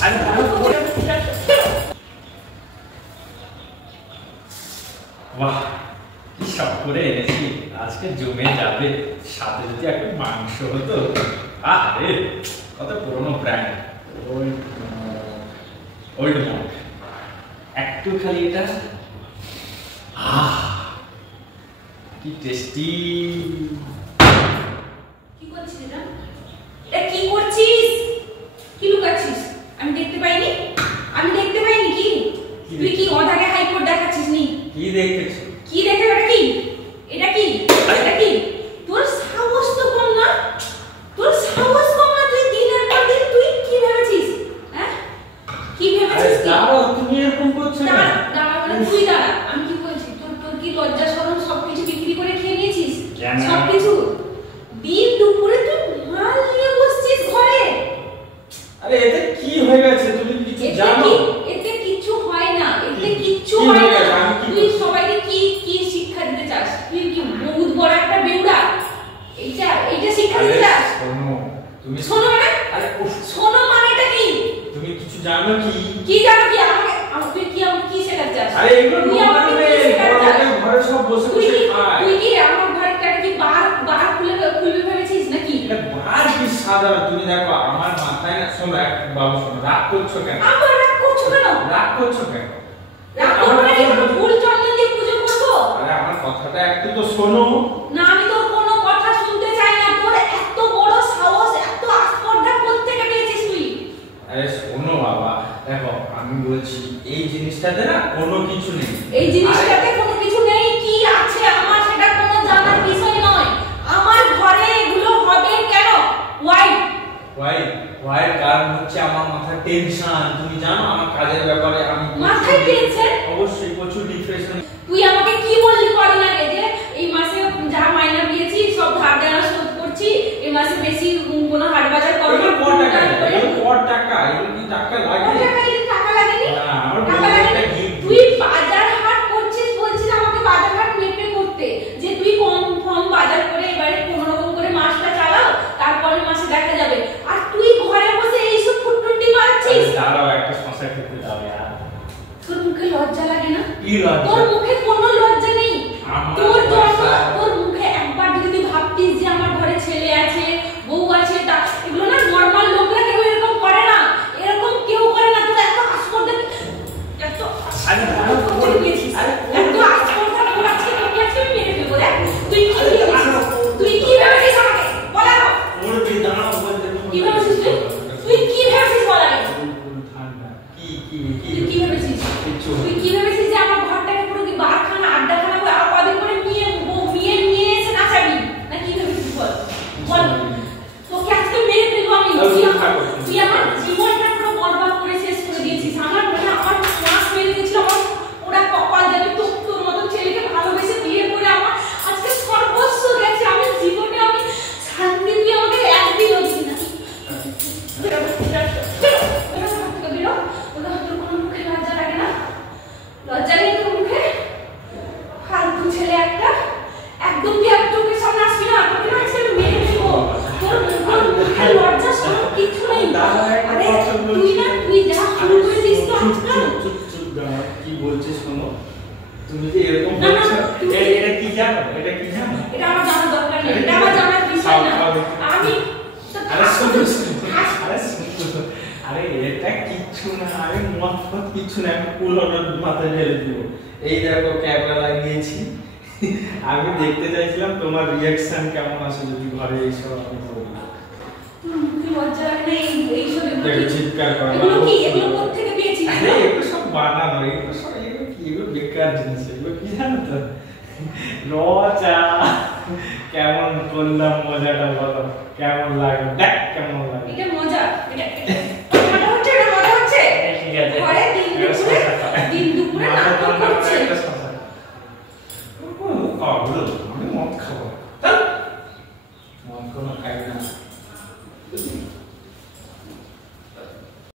বাহ, কি সব করে এনেছি, আজকে জমে যাবে। সাথে যদি একটু মাংস হতো, আরে কত পুরনো ব্র্যান্ড, ওল্ড মঙ্ক। একটু খালি এটা, কি টেস্টি। কি করছিস না? এটা কি করছিস? কি লুকাচ্ছিস? আমি দেখতে পাইনি? আমি দেখতে পাইনি কি? তুই কি ওটাকে হাইকোর্ট দেখাচ্ছিস নি? কি দেখছিস? কি দেখে এটা কি? এটা কি? এটা কি? তোর সাহস তো কম না? তোর সাহস কম না? তুই দিনের পর দিন তুই কি ভেবেছিস? হ্যাঁ? কি ভেবেছিস? দাঁড়াও, তুমি এরকম করছো না। দাঁড়া, তুই দাঁড়া। আমি কি বলছি? তোর কি লজ্জা শরম সবকিছু বিক্রি করে খেয়ে নিয়েছিস? সবকিছু দিন দুপুরে তুই মাল নিয়ে বসছিস ঘরে। আরে এতে কি হয়ে গেছে, তুমি কিছু জানো? এতে কিছু হয় না, এতে কিছু হয় না। তুই সবাইকে কি কি শিক্ষা দিতে চাস? তুই কি বহুত বড় একটা বেউড়া? এইটা শিক্ষা দিতে চাস? শোনো মানে? আরে শোনো মানেটা কি? তুমি কিছু জানো কি? কি জানো কি? তুই কি আমাকে কি শেখাতে চাস? আরে এগুলো ঘরে সব বসে বসে খায়। তুই কি আমার ঘরটা কি বার খুলবে ভেবেছিস নাকি? বার কি সাধারণ, তুমি দেখো আমার মাথায় না। শোনো বাবু, শোনো, রাগ করছো কেন? আবার রাগ করছো কেন? রাগ করছো কেন? রাগ করবো না, একটু ফুল চন্দন দিয়ে পুজো করবো। আরে আমার কথাটা একটু তো শোনো না। আমি তোর কোনো কথা শুনতে চাই না। তোর এত বড় সাহস, এত আস্পর্ধা কোত্থেকে পেয়েছিস তুই? আরে শোনো বাবা, দেখো আমি বলছি এই জিনিসটাতে না কোনো কিছু নেই। এই জিনিসটাতে কোনো কিছু নেই। কি আছে আমার সেটা কোনো জানার বিষয় নয়। আমার ঘরে এগুলো হবে কেন? ওয়াই কারণ হচ্ছে আমার মাথা টেনশন। তুমি জানো আমার কাজের ব্যাপারে আমি মাথায় টেনশন? অবশ্যই প্রচুর ডিপ্রেশন। তুই আমাকে কি বললি কদিন আগে যে এই মাসে যা মাইনা দিয়েছি সব ধার দেনা শোধ করছি, এই মাসে বেশি কোনো হাট বাজার করব না। কত টাকা? এগুলো টাকা, এগুলো কি টাকা লাগে? টাকা লাগেনি? না, আমার টাকা লাগেনি। তুই বাজার হাট করছিস, বলছিস আমাকে বাজার হাট মেপে করতে, যে তুই কম বাজার করে এবারে কোনো রকম করে মাসটা চালাও, তারপরে মাসে দেখা যাবে। আর তুই ঘরে বসে এইসব ফুটফুটি মারছিস। দাঁড়াও, একটা সমস্যা করতে দাও यार। তোর মুখে লজ্জা লাগে না? কি লজ্জা? তোর মুখে কোনো লজ্জা নেই। তোর মুখে একবার যদি তুই ভাবতিস যে আমার ঘরে ছেলে আছে, বউ আছে, তা এগুলো না নরমাল লোকরা কেউ এরকম করে না। এরকম কেউ করে না। তোর এত আস্পর্ধা, এত আস্পর্ধা করাচ্ছিস, তোকে আজকে আমি মেরে ফেলবো। দেখ তুই কি ভেবেছিস আমাকে? বলা কি ভেবেছিস তুই? তুই কি ভেবেছিস বলা নেই? তুই কি ভেবেছিস? তুই কি ভেবেছিস যে আমার ঘরটাকে পুরো কি বারখানা আড্ডাখানা করে আর কদিন করে নিয়ে এসে নাচাবি? না কি ভেবেছিস বল? তোকে আজকে মেরে ফেলবো আমি। তুই আমার জীবনটা পুরো বরবাদ করে শেষ করে দিয়েছিস। আমার মাস মেরে দিয়েছিল, আমার ওরা কপাল যাবে। তোর মতো ছেলেকে ভালোবেসে বিয়ে করে আমার আজকে সর্বস্ব গেছে। আমি জীবনে আমি শান্তি, তুই আমাকে একদিনও দিবি না। লজ্জা নেই তোর মুখে? ফালতু ছেলে একটা। একদম তুই আর চোখের সামনে আসবি না। তোকে না আজকে আমি মেরে ফেলবো। তোর মুখে লজ্জা সরম কিছু নেই। আরে তুই যা শুরু করেছিস তো আজকাল। কি বলছিস শোনো, তুমি যে এরকম বলছো, এটা কি জানো? এটা আমার জানার দরকার নেই। এটা আমার জানার বিষয় না। আমি আরে এটা কিচ্ছু না, আরে মত কিচ্ছু না, আমি পুরোটা মাথায় ঢেলে দিব। এই দেখো ক্যামেরা লাগিয়েছি, আমি দেখতে চাইছিলাম তোমার রিঅ্যাকশন কেমন আসে যদি ঘরে এইসব আমি বলি। লজ্জা লাগে না এইসব? চিৎকার করা, এগুলো কোত্থেকে পেয়েছিস? এগুলো সব বানানো, এগুলো বেকার জিনিস। এগুলো কি জানো তো, রচা কেমন করলাম মজাটা বলো, কেমন লাগে দেখ কেমন